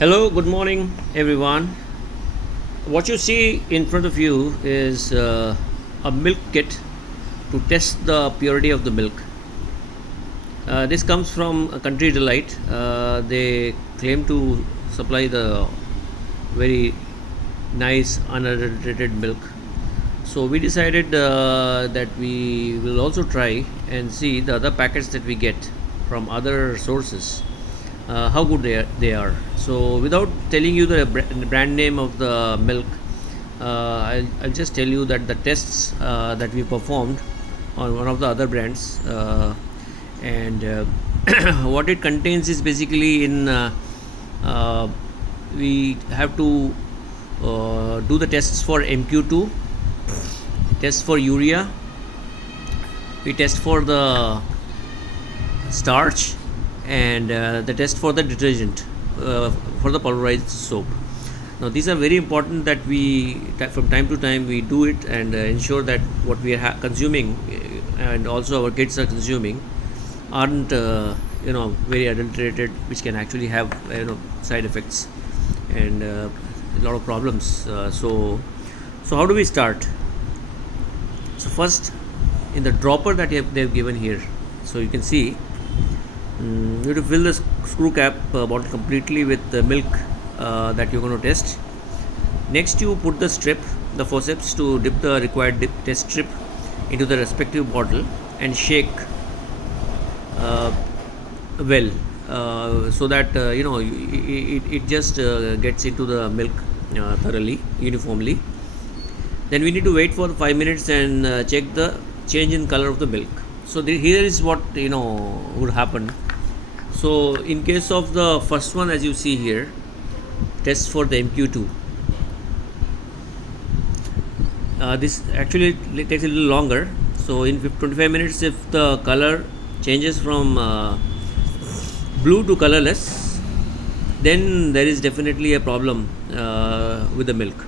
Hello, good morning, everyone. What you see in front of you is a milk kit to test the purity of the milk. This comes from a Country Delight. They claim to supply the very nice unadulterated milk. So we decided that we will also try and see the other packets that we get from other sources, how good they are. So without telling you the brand name of the milk, I'll just tell you that the tests that we performed on one of the other brands, and what it contains is basically uh, we have to do the tests for MQ2, test for urea, we test for the starch, and the test for the detergent, for the pulverized soap. Now these are very important that that from time to time we do it and ensure that what we are consuming, and also our kids are consuming, aren't very adulterated, which can actually have side effects and a lot of problems. So how do we start? So first, in the dropper that they've given here, so you can see, you have to fill the screw cap bottle completely with the milk that you're going to test. Next, you put the forceps to dip the required test strip into the respective bottle and shake well, so that it just gets into the milk thoroughly, uniformly. Then we need to wait for 5 minutes and check the change in color of the milk. So here is what would happen. So in case of the first one, as you see here, test for the MQ2. This actually takes a little longer. So in 25 minutes, if the color changes from blue to colorless, then there is definitely a problem with the milk.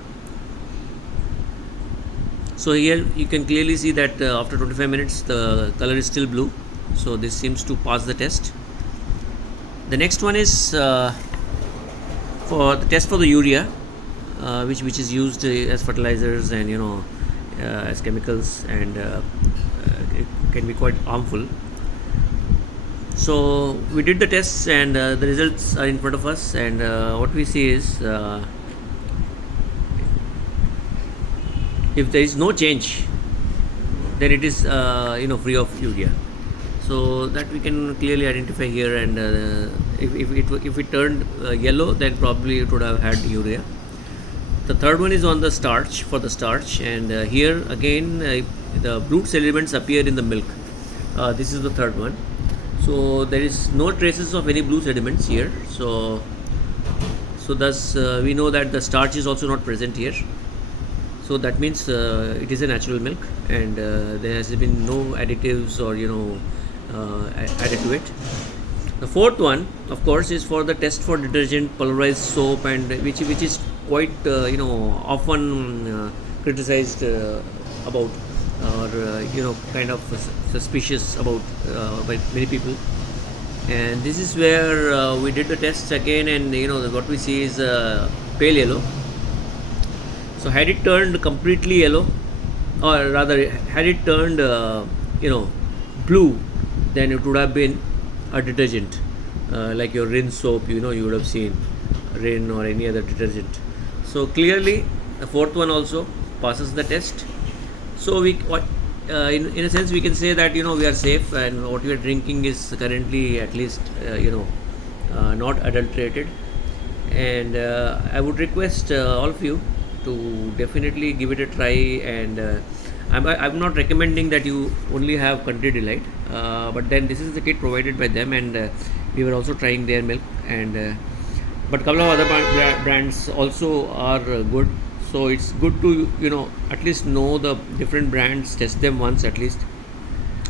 So here you can clearly see that after 25 minutes the color is still blue. So this seems to pass the test. The next one is for the test for the urea, which is used as fertilizers and as chemicals, and it can be quite harmful. So we did the tests and the results are in front of us, and what we see is, if there is no change, then it is free of urea. So that we can clearly identify here, and if it turned yellow, then probably it would have had urea. The third one is on the starch, for the starch, and here again the brute sediments appear in the milk. This is the third one. So there is no traces of any blue sediments here. So thus we know that the starch is also not present here. So that means it is a natural milk, and there has been no additives or added to it. The fourth one, of course, is for the test for detergent, pulverized soap, and which is quite often criticized about, or kind of suspicious about by many people. And this is where we did the tests again, and what we see is pale yellow. So had it turned completely yellow, or rather had it turned blue, then it would have been a detergent, like your Rin soap. You would have seen Rin or any other detergent. So clearly the fourth one also passes the test. So in a sense we can say that we are safe, and what we are drinking is currently at least not adulterated. And I would request all of you to definitely give it a try. And I'm not recommending that you only have Country Delight, but then this is the kit provided by them, and we were also trying their milk, and but a couple of other brands also are good. So it's good to at least know the different brands, test them once at least,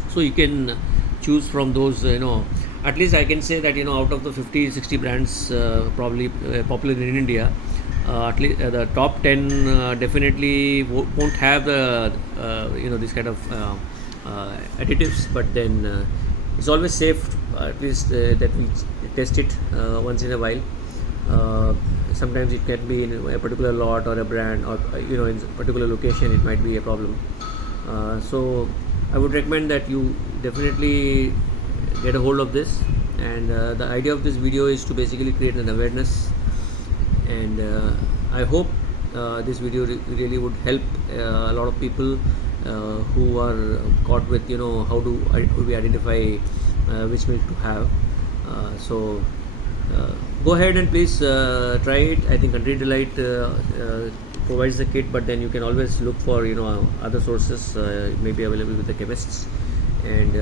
so you can choose from those. At least I can say that out of the 50-60 brands probably popular in India, at least the top 10 definitely won't have the this kind of additives, but then it's always safe, at least that we test it once in a while. uh, sometimes it can be in a particular lot or a brand, or in a particular location it might be a problem. So I would recommend that you definitely get a hold of this. And the idea of this video is to basically create an awareness, and I hope this video really would help a lot of people who are caught with how do we identify which milk to have. So go ahead and please try it. I think Country Delight provides the kit, but then you can always look for other sources. It may be available with the chemists. And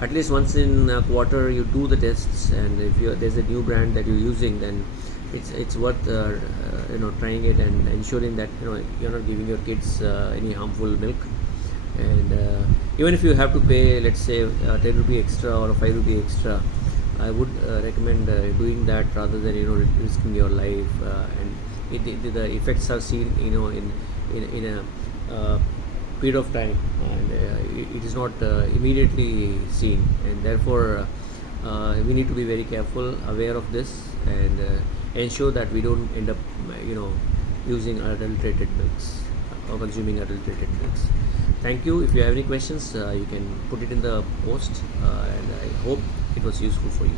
at least once in a quarter you do the tests, and if there's a new brand that you're using, then it's worth trying it and ensuring that you're not giving your kids any harmful milk. And even if you have to pay, let's say, 10 rupee extra or 5 rupee extra, I would recommend doing that rather than risking your life. And the effects are seen in a period of time, and it is not immediately seen, and therefore we need to be very careful, aware of this, and ensure that we don't end up using adulterated milks or consuming adulterated milks. Thank you. If you have any questions, you can put it in the post, and I hope it was useful for you.